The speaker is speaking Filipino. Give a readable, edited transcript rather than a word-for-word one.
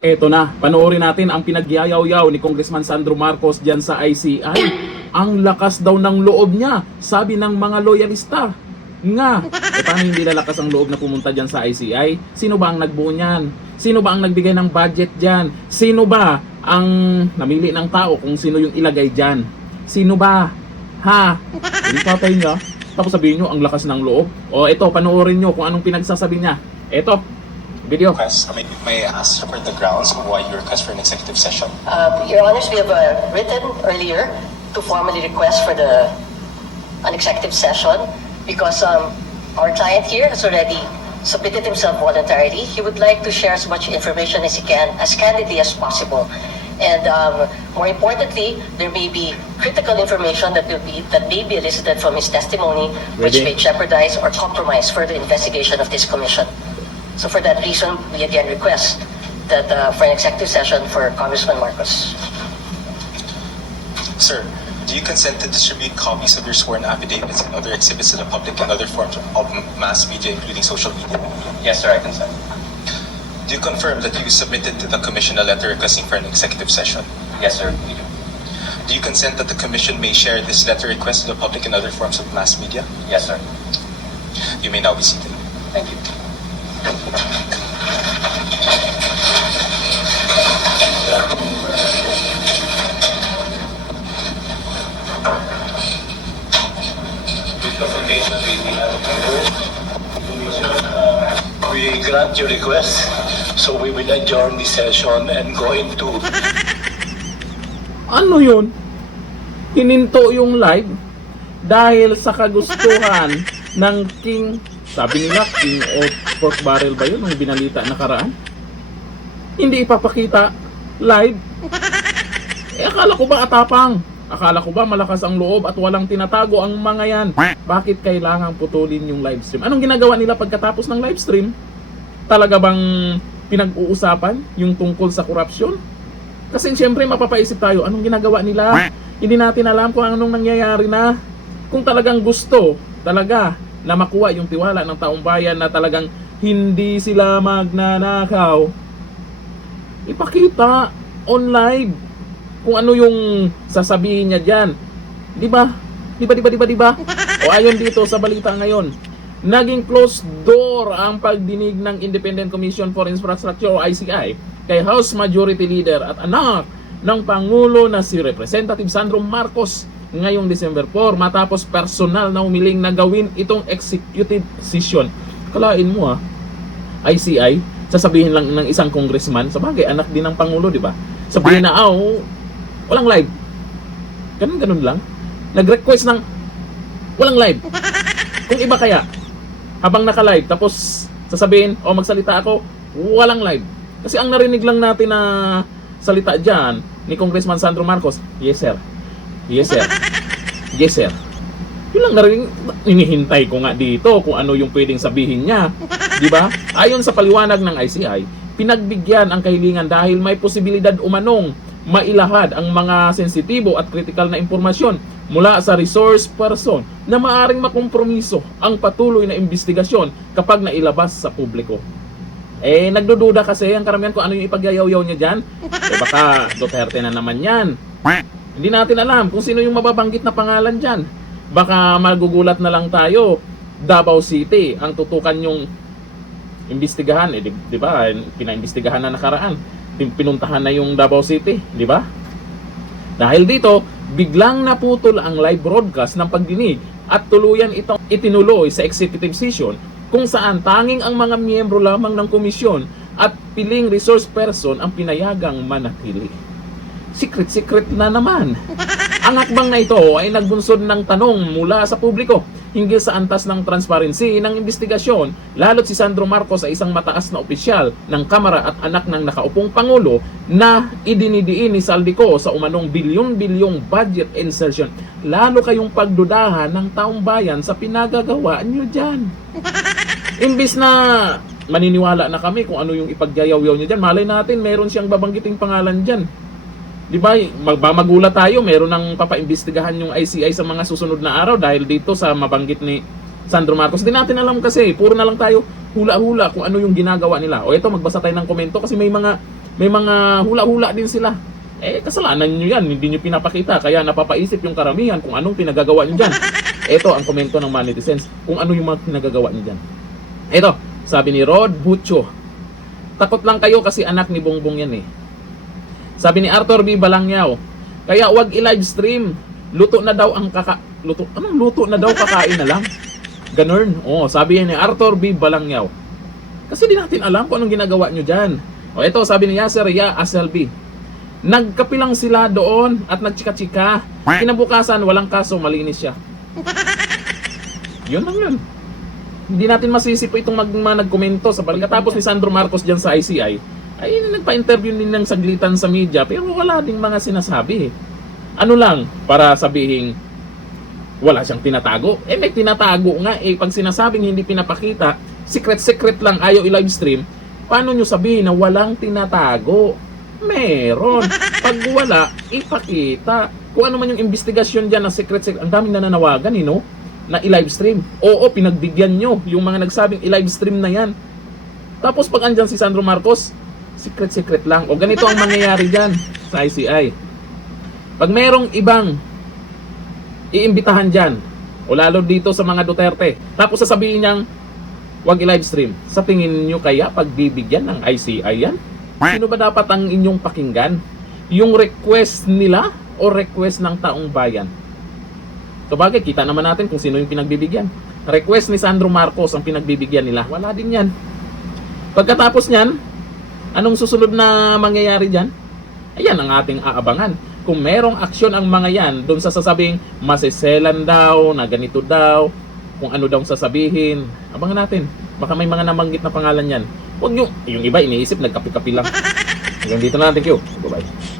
Eto na, panoorin natin ang pinagyayaw-yaw ni Congressman Sandro Marcos dyan sa ICI. Ang lakas daw ng loob niya, sabi ng mga loyalista. Nga, paano hindi lalakas ang loob na pumunta dyan sa ICI? Sino ba ang nagbuo niyan? Sino ba ang nagbigay ng budget dyan? Sino ba ang namili ng tao kung sino yung ilagay dyan? Sino ba? Ha? Hindi patay niya. Tapos sabihin nyo, ang lakas ng loob. O eto, panoorin nyo kung anong pinagsasabi niya. Eto, video. May I ask for the grounds of why you request for an executive session? Your Honors, we have written earlier to formally request for an executive session because our client here has already submitted himself voluntarily. He would like to share as much information as he can, as candidly as possible. And more importantly, there may be critical information that may be elicited from his testimony, which Ready? may jeopardize or compromise further investigation of this commission. So for that reason, we again request that for an executive session for Congressman Marcos. Sir, do you consent to distribute copies of your sworn affidavits and other exhibits to the public and other forms of mass media, including social media? Yes, sir, I consent. Do you confirm that you submitted to the Commission a letter requesting for an executive session? Yes, sir, we do. Do you consent that the Commission may share this letter request to the public and other forms of mass media? Yes, sir. You may now be seated. Thank you. We grant your request, so we will adjourn the session and go into... Ano yun? Hininto yung live dahil sa kagustuhan ng King, sabi nila King of Pork Barrel ba yun? Ang binalita nakaraan? Hindi ipapakita live? Akala ko ba atapang? Akala ko ba malakas ang loob at walang tinatago ang mga yan? Bakit kailangang putulin yung live stream? Anong ginagawa nila pagkatapos ng live stream? Talaga bang pinag-uusapan yung tungkol sa korupsyon? Kasi siyempre mapapaisip tayo, anong ginagawa nila? Hindi natin alam kung anong nangyayari na. Kung talagang gusto, talaga, na makuha yung tiwala ng taong bayan na talagang hindi sila magnanakaw, ipakita on live kung ano yung sasabihin niya dyan. Di ba? Di ba? O ayon dito sa balita ngayon, naging closed door ang pagdinig ng Independent Commission for Infrastructure o ICI kay House Majority Leader at anak ng Pangulo na si Representative Sandro Marcos ngayong December 4 matapos personal na umiling na gawin itong executive session. Kalain mo ICI, sasabihin lang ng isang congressman, sabagay anak din ng Pangulo, di ba? Sabihin na, walang live. Ganun lang. Nag-request ng walang live. Kung iba kaya, habang naka-live, tapos sasabihin, magsalita ako, walang live. Kasi ang narinig lang natin na salita dyan ni Congressman Sandro Marcos, yes sir, yes sir, yes sir. Yun lang narinig, hinihintay ko nga dito kung ano yung pwedeng sabihin niya. Di ba? Ayon sa paliwanag ng ICI, pinagbigyan ang kahilingan dahil may posibilidad umanong mailahad ang mga sensitibo at critical na impormasyon mula sa resource person na maaring makompromiso ang patuloy na investigasyon kapag nailabas sa publiko. Nagdududa kasi ang karamihan kung ano yung ipagyayaw-yaw niya dyan. Baka Duterte na naman yan. Hindi natin alam kung sino yung mababanggit na pangalan dyan. Baka magugulat na lang tayo, Davao City ang tutukan yung imbestigahan. Di ba? Pinaimbestigahan na nakaraan. Pinuntahan na yung Davao City, di ba? Dahil dito, biglang naputol ang live broadcast ng pagdinig at tuluyan itong itinuloy sa executive session kung saan tanging ang mga miyembro lamang ng komisyon at piling resource person ang pinayagang manatili. Secret na naman. Ang hakbang na ito ay nagbunsod ng tanong mula sa publiko hinggil sa antas ng transparency ng investigasyon, lalo't si Sandro Marcos ay isang mataas na opisyal ng Kamara at anak ng nakaupong Pangulo na idinidiin ni Saldico sa umanong bilyon-bilyong budget insertion. Lalo kayong pagdudahan ng taong bayan sa pinagagawa nyo dyan. Imbis na maniniwala na kami kung ano yung ipagyayaw-yaw niya dyan, malay natin meron siyang babanggiting pangalan dyan. Di ba, magulat tayo, meron nang papaimbestigahan yung ICI sa mga susunod na araw dahil dito sa mabanggit ni Sandro Marcos. Di natin alam kasi, puro na lang tayo hula-hula kung ano yung ginagawa nila. O ito, magbasa tayo ng komento kasi may mga may mga hula-hula din sila. Eh, kasalanan nyo yan, hindi nyo pinapakita, kaya napapaisip yung karamihan kung anong pinagagawa nyo dyan. Ito ang komento ng mga netizens, kung ano yung mga pinagagawa nyo dyan. Ito, sabi ni Rod Bucho, takot lang kayo kasi anak ni Bongbong yan eh. Sabi ni Arthur B. Balangyaw, kaya wag i-live stream, luto na daw ang anong luto na daw, kakain na lang? Ganun. Oh, sabi ni Arthur B. Balangyaw. Kasi di natin alam kung anong ginagawa nyo dyan. O ito, sabi ni Yasser Ya Aselbi, nagkapilang sila doon at nagchika-chika. Kinabukasan, walang kaso, malinis siya. Yun lang yun. Hindi natin masisipo itong nagkomento sa pagkatapos ni Sandro Marcos dyan sa ICI. Ay, nagpa-interview din ng saglitan sa media, pero wala ding mga sinasabi. Ano lang, para sabihin, wala siyang tinatago. Eh, may tinatago nga. Eh, pag sinasabing hindi pinapakita, secret lang, ayaw i-live stream, paano nyo sabihin na walang tinatago? Meron. Pag wala, ipakita. Kung ano man yung investigasyon dyan na secret, ang daming nananawagan, no? Na i-live stream. Oo, pinagbigyan nyo yung mga nagsabing i-live stream na yan. Tapos pag andyan si Sandro Marcos, secret lang. O ganito ang mangyayari dyan sa ICI. Pag merong ibang iimbitahan dyan, o lalo dito sa mga Duterte, tapos sasabihin niyang wag i-live stream, sa tingin nyo kaya pagbibigyan ng ICI yan? Sino ba dapat ang inyong pakinggan? Yung request nila o request ng taong bayan? Sabagay, kita naman natin kung sino yung pinagbibigyan. Request ni Sandro Marcos ang pinagbibigyan nila. Wala din yan. Pagkatapos niyan, anong susunod na mangyayari dyan? Ayan ang ating aabangan. Kung merong aksyon ang mga yan, doon sa sasabing masiselan daw, na ganito daw, kung ano daw sasabihin, abangan natin. Baka may mga namanggit na pangalan yan. Huwag yung iba iniisip, nagkapi-kapi lang. Hanggang dito na, thank you. Bye-bye.